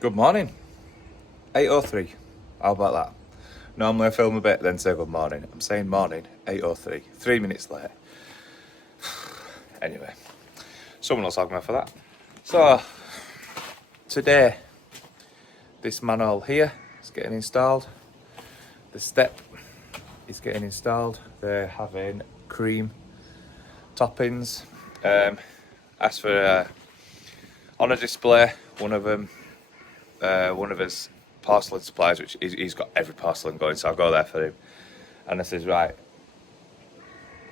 Good morning. 8:03. How about that? Normally I film a bit, then say good morning. I'm saying morning, 8:03. 3 minutes late. Anyway, someone else tag me for that. So, today, this manhole here is getting installed. The step is getting installed. They're having cream toppings. As for on a display, one of his porcelain suppliers, which he's got every porcelain going, so I'll go there for him. And I says, right,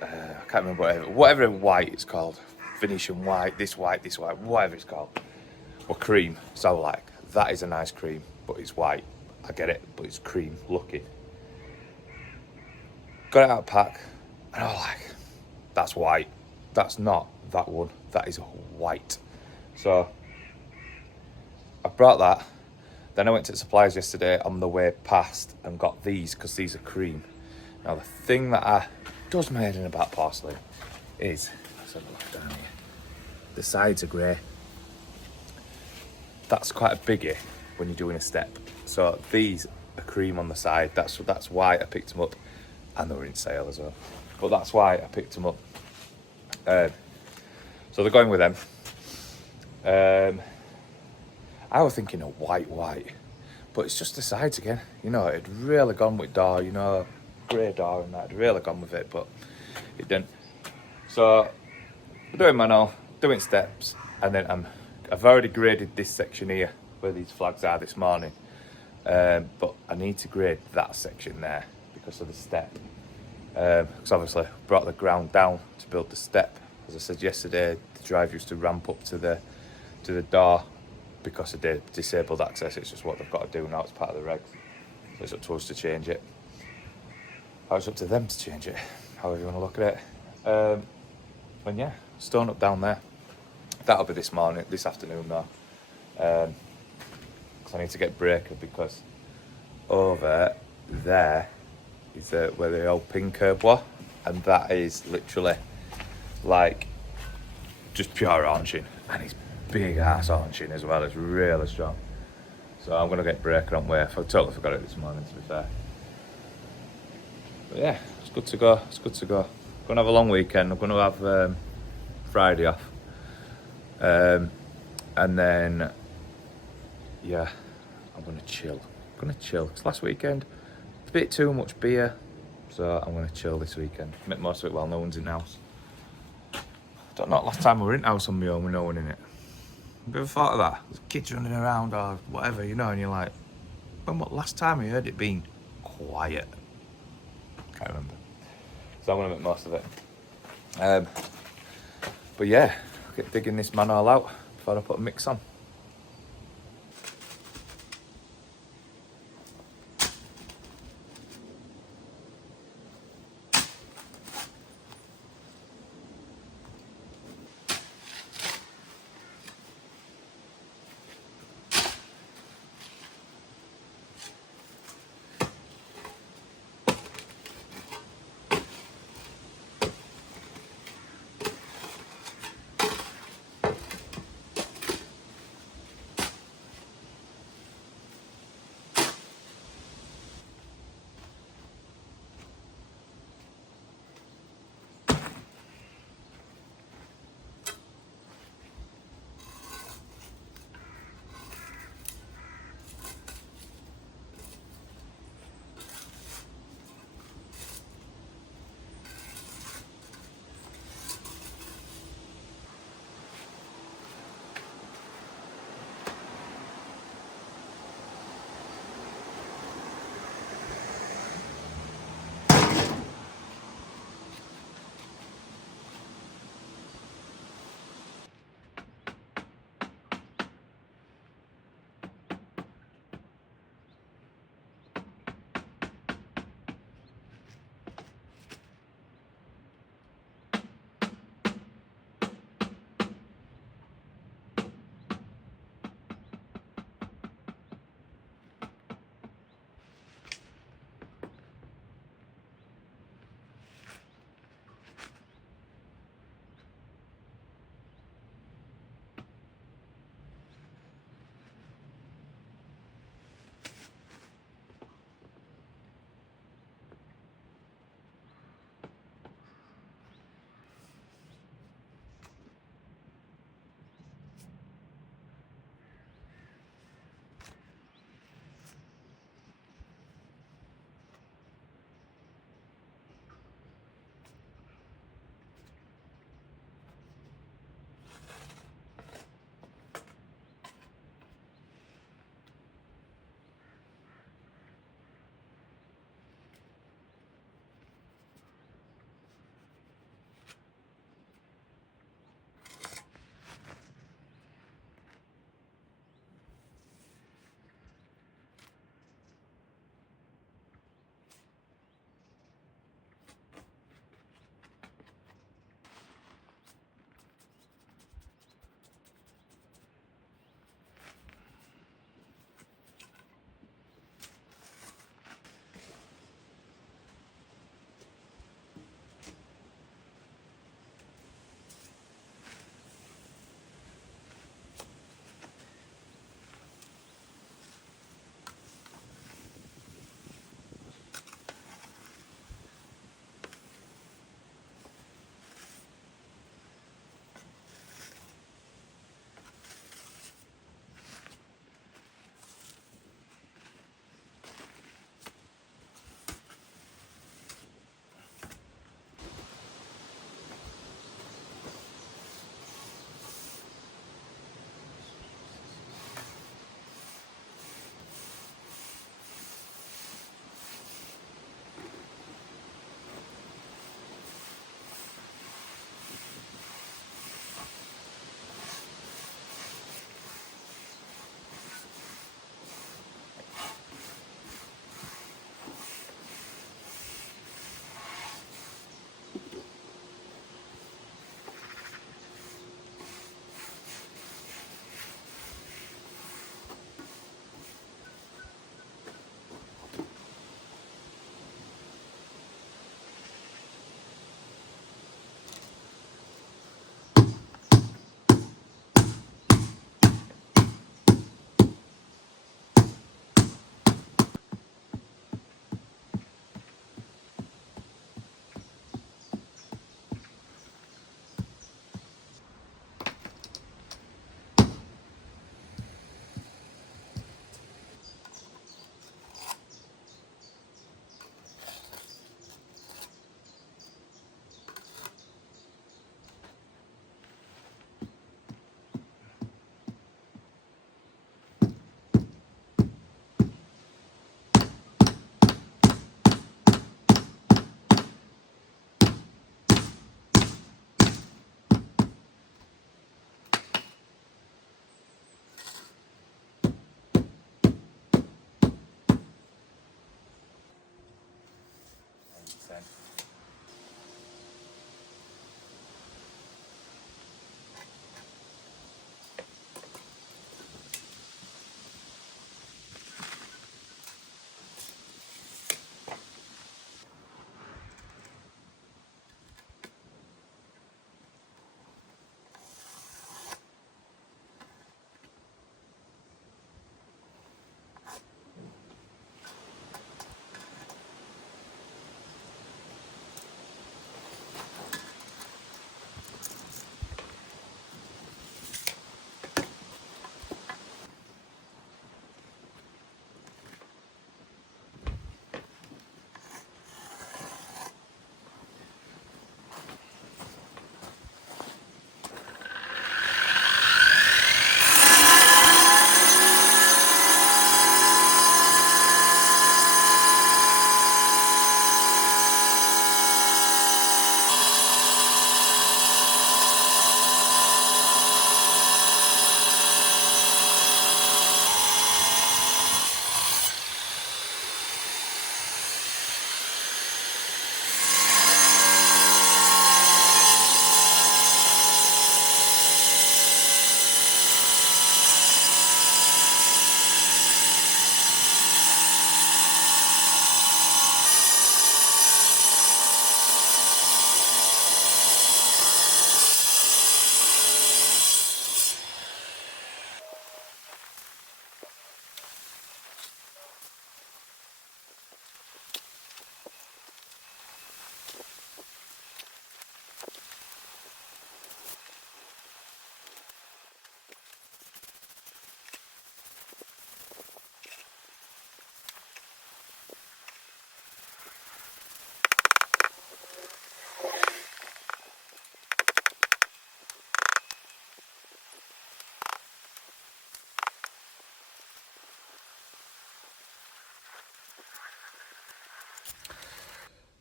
I can't remember whatever white it's called, Venetian white, this white, whatever it's called, or cream. So I was like, that is a nice cream, but it's white. I get it, but it's cream looking. Got it out of pack, and I was like, that's white. That's not that one. That is white. So I brought that. Then I went to the suppliers yesterday on the way past and got these because these are cream. Now the thing that does my head in about porcelain is, let's have a look down here. The sides are grey. That's quite a biggie when you're doing a step. So these are cream on the side. That's why I picked them up, and they were in sale as well. But that's why I picked them up. So they're going with them. I was thinking of white, but it's just the sides again. You know, it'd really gone with door, grey door and that. It'd really gone with it, but it didn't. So, I'm doing manual, doing steps, and then I've already graded this section here, where these flags are this morning. But I need to grade that section there because of the step. Because obviously I brought the ground down to build the step. As I said yesterday, the drive used to ramp up to the door because of the disabled access. It's just what they've got to do now. It's part of the regs. So it's up to us to change it. Or it's up to them to change it, however you want to look at it. And yeah, stone up down there. That'll be this afternoon though. Because I need to get breaker because over there is where the old pin curb was, and that is literally like just pure haunching, and it's big ass haunching as well. It's really strong. So I'm gonna get breaker on way. I totally forgot it this morning, to be fair. But yeah, it's good to go. I'm gonna have a long weekend. I'm gonna have Friday off, and then yeah, I'm gonna chill. It's last weekend. It's a bit too much beer, so I'm gonna chill this weekend. Make most of it while no one's in the house. Don't know, last time we were in the house on my own with no one in it. Have you ever thought of that? There's kids running around or whatever, and you're like, when what last time I heard it being quiet? Can't remember. So I'm gonna make most of it. But yeah, I'll get digging this manhole out before I put a mix on.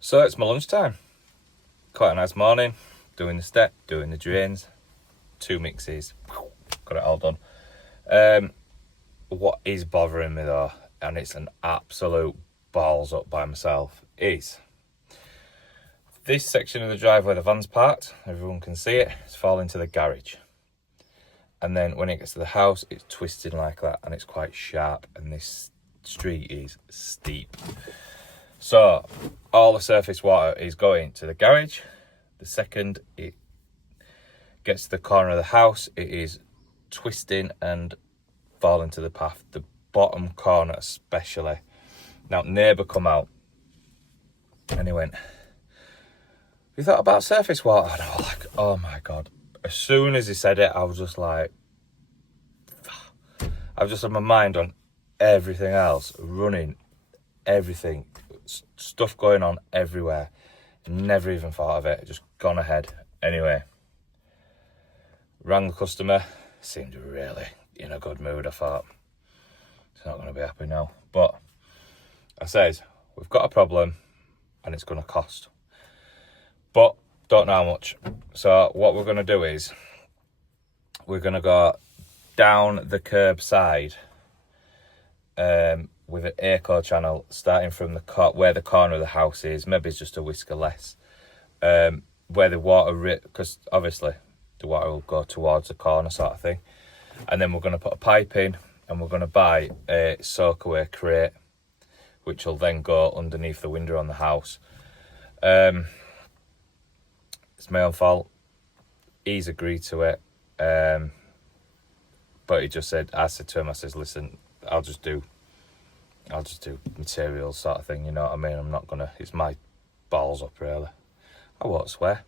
So it's my lunchtime. Quite a nice morning. Doing the step, doing the drains, 2 mixes. Got it all done. What is bothering me though, and it's an absolute balls up by myself, is this section of the driveway the van's parked. Everyone can see it. It's falling to the garage. And then when it gets to the house, it's twisted like that, and it's quite sharp, and this street is steep. So all the surface water is going to the garage. The second it gets to the corner of the house, it is twisting and falling to the path. The bottom corner especially. Now, neighbour come out and he went, "You thought about surface water?" And I was like, oh my God. As soon as he said it, I was just like, I've just had my mind on everything else, running, everything, stuff going on everywhere. Never even thought of it, just gone ahead. Anyway, rang the customer, seemed really in a good mood. I thought, he's not going to be happy now. But I says, we've got a problem and it's going to cost. But don't know how much. So what we're going to do is we're going to go down the curb side with an echo channel starting from the where the corner of the house is. Maybe it's just a whisker less. Where the water, because obviously the water will go towards the corner sort of thing. And then we're going to put a pipe in and we're going to buy a Soakaway crate, which will then go underneath the window on the house. It's my own fault. He's agreed to it. But he just said, I said to him, I says, listen, I'll just do materials sort of thing, you know what I mean? I'm not gonna, it's my balls up really. I won't swear,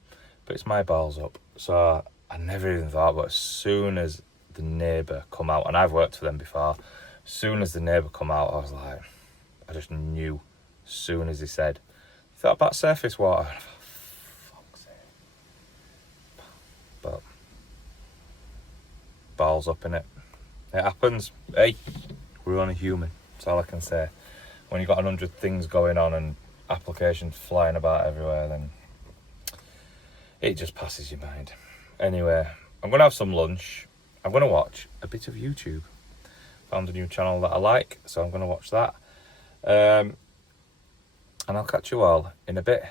but it's my balls up. So I never even thought, but as soon as the neighbour come out, and I've worked for them before, as soon as the neighbour come out, I was like, I just knew as soon as he said, you thought about surface water? I thought, fuck's sake. But balls up in it. It happens. Hey, we're only human. That's all I can say. When you've got 100 things going on and applications flying about everywhere, then it just passes your mind. Anyway, I'm going to have some lunch. I'm going to watch a bit of YouTube. Found a new channel that I like, so I'm going to watch that. And I'll catch you all in a bit.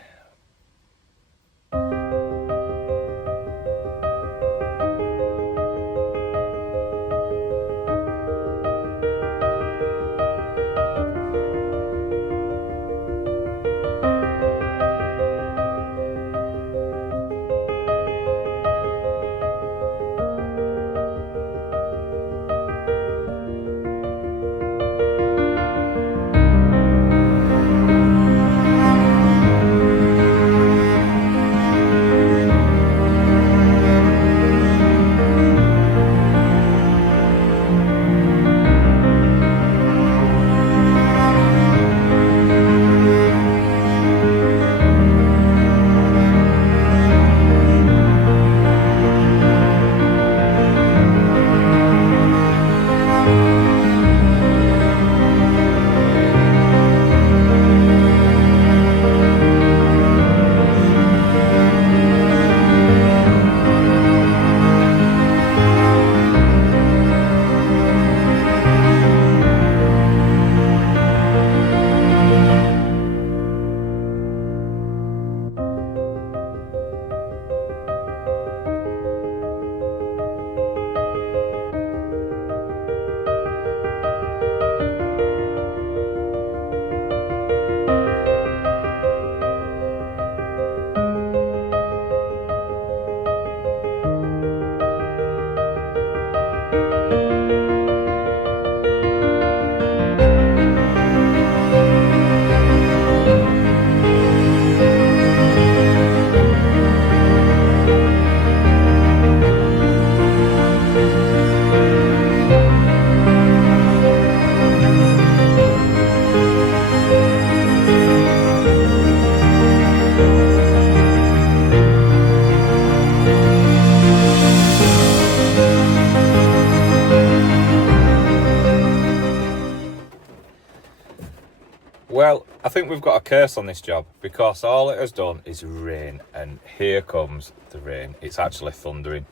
Well, I think we've got a curse on this job because all it has done is rain, and here comes the rain. It's actually thundering,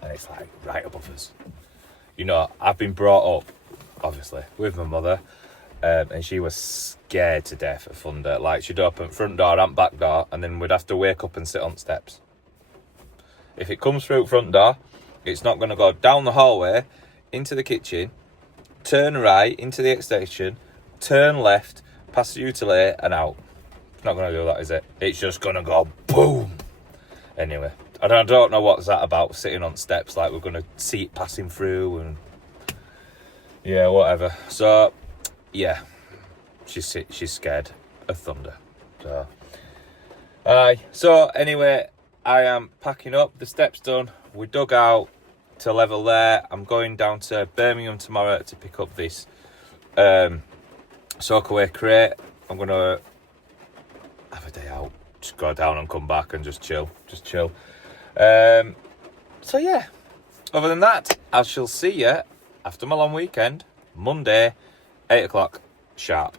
and it's like right above us. You know, I've been brought up, obviously, with my mother, and she was scared to death of thunder. Like, she'd open front door and back door, and then we'd have to wake up and sit on steps. If it comes through front door, it's not going to go down the hallway, into the kitchen, turn right, into the extension, turn left, past the utility, and out. It's not going to do that, is it? It's just going to go boom. Anyway, I don't know what's that about, sitting on steps like we're going to see it passing through, and yeah, whatever. So, yeah, she's scared of thunder. So anyway, I am packing up. The step's done. We dug out to level there. I'm going down to Birmingham tomorrow to pick up this Soakaway crate. I'm going to have a day out. Just go down and come back and just chill. So yeah, other than that, I shall see you after my long weekend, Monday, 8 o'clock sharp.